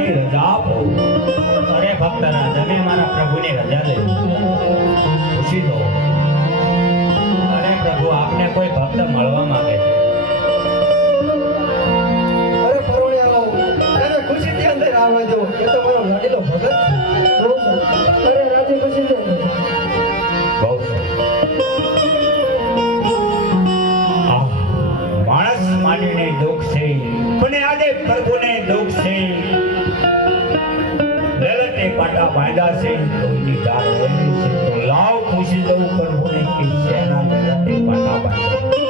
અંદર રજા આપો. અરે ભક્તના તમે મારા પ્રભુની રજા લે. ખુશી દો અરે પ્રભુ આપને કોઈ ભક્ત મળવા માંગે છે? અરે પરોળિયાઓ એને ખુશીથી અંદર આવવા દો. એ તો મારો લાડીલો ભગત છે. અરે રાજી ખુશીથી અંદર બહુ માણસ માનવીને દુઃખ છે. પણ આજે પ્રભુને દુઃખ છે. પાટા માંડા છે, લોહીની વહેલી છે. તો લાવ પૂછી દઉં પ્રભુને કે શેના પાટા બાંધ્યા